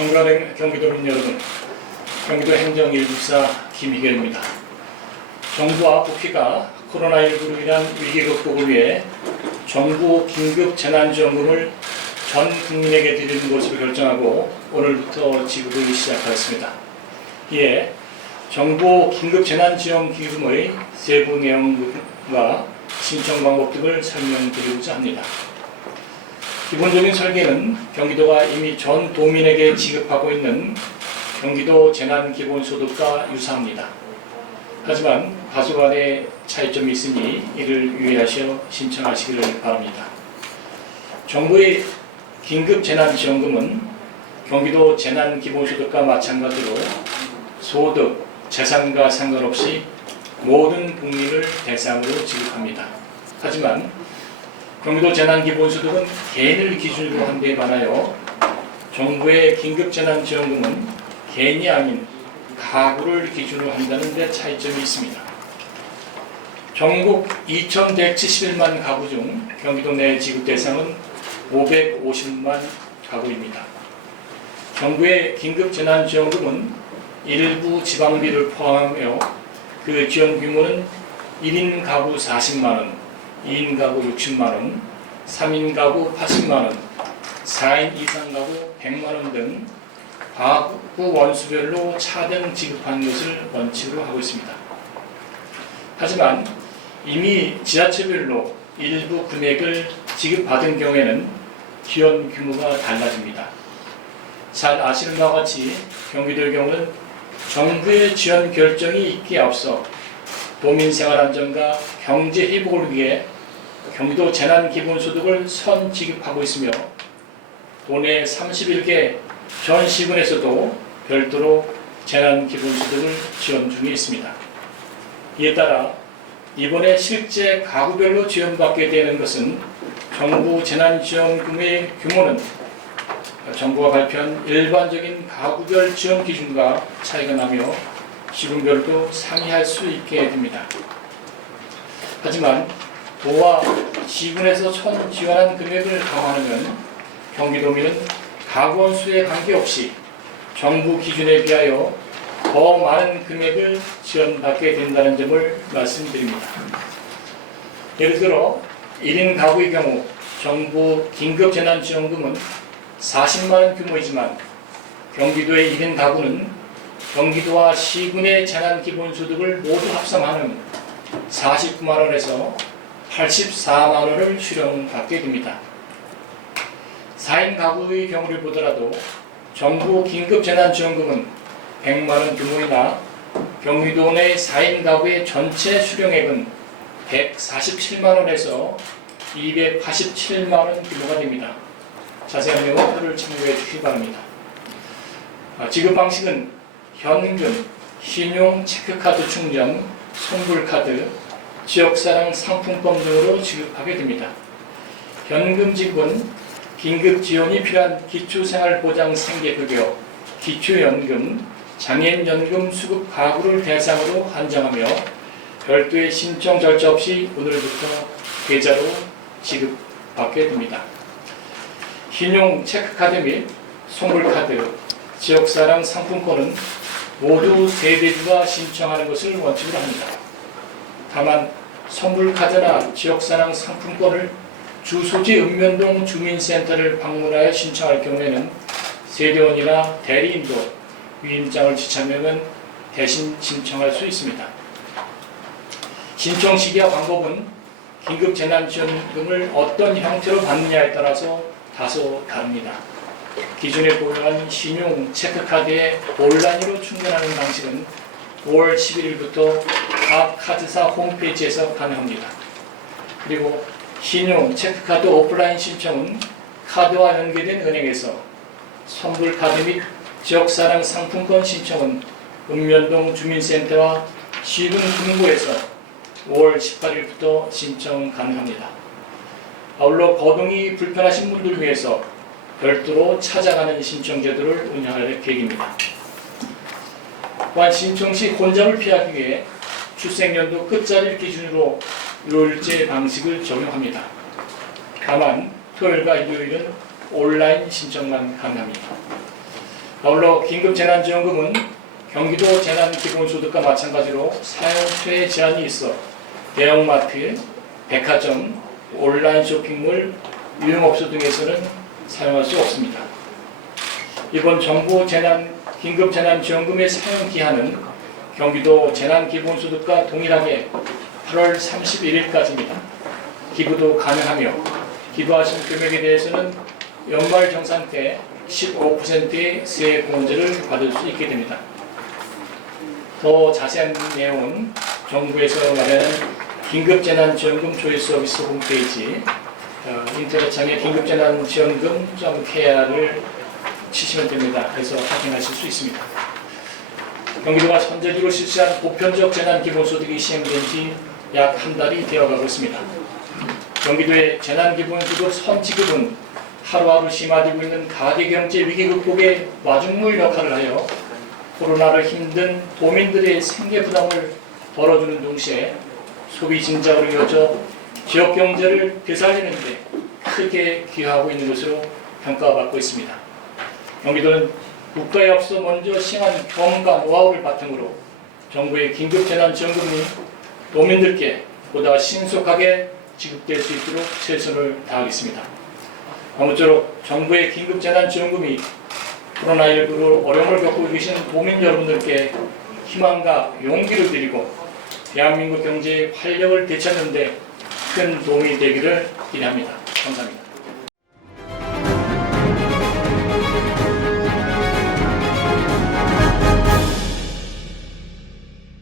존경하는 경기도민 여러분, 경기도 행정일국사 김희결입니다. 정부와 국회가 코로나19로 인한 위기 극복을 위해 정부 긴급 재난지원금을 전 국민에게 드리는 것으로 결정하고 오늘부터 지급을 시작하였습니다. 이에 정부 긴급 재난지원기금의 세부 내용과 신청 방법 등을 설명드리고자 합니다. 기본적인 설계는 경기도가 이미 전 도민에게 지급하고 있는 경기도 재난기본소득과 유사합니다. 하지만 다소간의 차이점이 있으니 이를 유의하셔 신청하시기를 바랍니다. 정부의 긴급재난지원금은 경기도 재난기본소득과 마찬가지로 소득, 재산과 상관없이 모든 국민을 대상으로 지급합니다. 하지만 경기도 재난기본소득은 개인을 기준으로 한 데 반하여 정부의 긴급재난지원금은 개인이 아닌 가구를 기준으로 한다는 데 차이점이 있습니다. 전국 2,171만 가구 중 경기도 내 지급 대상은 550만 가구입니다. 정부의 긴급재난지원금은 일부 지방비를 포함하며 그 지원 규모는 1인 가구 40만원, 2인 가구 60만원, 3인 가구 80만원, 4인 이상 가구 100만원 등 가구 원수별로 차등 지급하는 것을 원칙으로 하고 있습니다. 하지만 이미 지자체별로 일부 금액을 지급받은 경우에는 지원 규모가 달라집니다. 잘 아시는 바와 같이 경기도의 경우는 정부의 지원 결정이 있기에 앞서 도민생활안전과 경제회복을 위해 경기도 재난기본소득을 선 지급하고 있으며 도내 31개 전 시군에서도 별도로 재난기본소득을 지원 중에 있습니다. 이에 따라 이번에 실제 가구별로 지원받게 되는 것은 정부 재난지원금의 규모는 정부가 발표한 일반적인 가구별 지원 기준과 차이가 나며 시군별도 상이할 수 있게 됩니다. 하지만 도와 시군에서 선 지원한 금액을 감안하면 경기도민은 가구원 수에 관계없이 정부 기준에 비하여 더 많은 금액을 지원받게 된다는 점을 말씀드립니다. 예를 들어 1인 가구의 경우 정부 긴급재난지원금은 40만원 규모이지만 경기도의 1인 가구는 경기도와 시군의 재난기본소득을 모두 합산하는 49만원에서 84만원을 수령받게 됩니다. 4인 가구의 경우를 보더라도 정부 긴급재난지원금은 100만원 규모이나 경기도 내 4인 가구의 전체 수령액은 147만원에서 287만원 규모가 됩니다. 자세한 내용은 표를 참고해 주시기 바랍니다. 지급 방식은 현금, 신용, 체크카드 충전, 송불카드, 지역사랑 상품권 등으로 지급하게 됩니다. 현금 지급은 긴급 지원이 필요한 기초생활보장 생계급여, 기초연금, 장애인연금 수급 가구를 대상으로 한정하며 별도의 신청 절차 없이 오늘부터 계좌로 지급받게 됩니다. 신용 체크카드 및 송불카드, 지역사랑 상품권은 모두 세대주가 신청하는 것을 원칙으로 합니다. 다만 송불카드나 지역사랑 상품권을 주소지 읍면동 주민센터를 방문하여 신청할 경우에는 세대원이나 대리인도 위임장을 지참하면 대신 신청할 수 있습니다. 신청 시기와 방법은 긴급재난지원금을 어떤 형태로 받느냐에 따라서 다소 다릅니다. 기존에 보유한 신용 체크카드에 온라인으로 충전하는 방식은 5월 11일부터 각 카드사 홈페이지에서 가능합니다. 그리고 신용 체크카드 오프라인 신청은 카드와 연계된 은행에서, 선불카드 및 지역사랑 상품권 신청은 읍면동 주민센터와 시군 금고에서 5월 18일부터 신청 가능합니다. 아울러 거동이 불편하신 분들을 위해서 별도로 찾아가는 신청 제도를 운영할 계획입니다. 또한 신청 시 혼잡을 피하기 위해 출생연도 끝자리를 기준으로 요일제 방식을 적용합니다. 다만 토요일과 일요일은 온라인 신청만 가능합니다. 아울러 긴급재난지원금은 경기도 재난기본소득과 마찬가지로 사용처에 제한이 있어 대형마트, 백화점, 온라인 쇼핑몰, 유흥업소 등에서는 사용할 수 없습니다. 이번 정부 긴급재난지원금의 사용 기한은 경기도 재난기본소득과 동일하게 8월 31일까지입니다. 기부도 가능하며 기부하신 금액에 대해서는 연말정산 때 15%의 세액공제를 받을 수 있게 됩니다. 더 자세한 내용은 정부에서 마련한 긴급재난지원금 조회 서비스 홈페이지 인터넷창에 긴급재난지원금.kr을 치시면 됩니다. 그래서 확인하실 수 있습니다. 경기도가 선제적으로 실시한 보편적 재난기본소득이 시행된 지 약 한 달이 되어가고 있습니다. 경기도의 재난기본소득 선지급은 하루하루 심화되고 있는 가계경제 위기 극복의 마중물 역할을 하여 코로나로 힘든 도민들의 생계 부담을 덜어주는 동시에 소비 진작으로 이어져 지역 경제를 되살리는 데 크게 기여하고 있는 것으로 평가받고 있습니다. 경기도는 국가에 앞서 먼저 시행한 경험과 노하우를 바탕으로 정부의 긴급재난지원금이 도민들께 보다 신속하게 지급될 수 있도록 최선을 다하겠습니다. 아무쪼록 정부의 긴급재난지원금이 코로나19로 어려움을 겪고 계신 도민 여러분들께 희망과 용기를 드리고 대한민국 경제의 활력을 되찾는 데 큰 도움이 되기를 기대합니다. 감사합니다.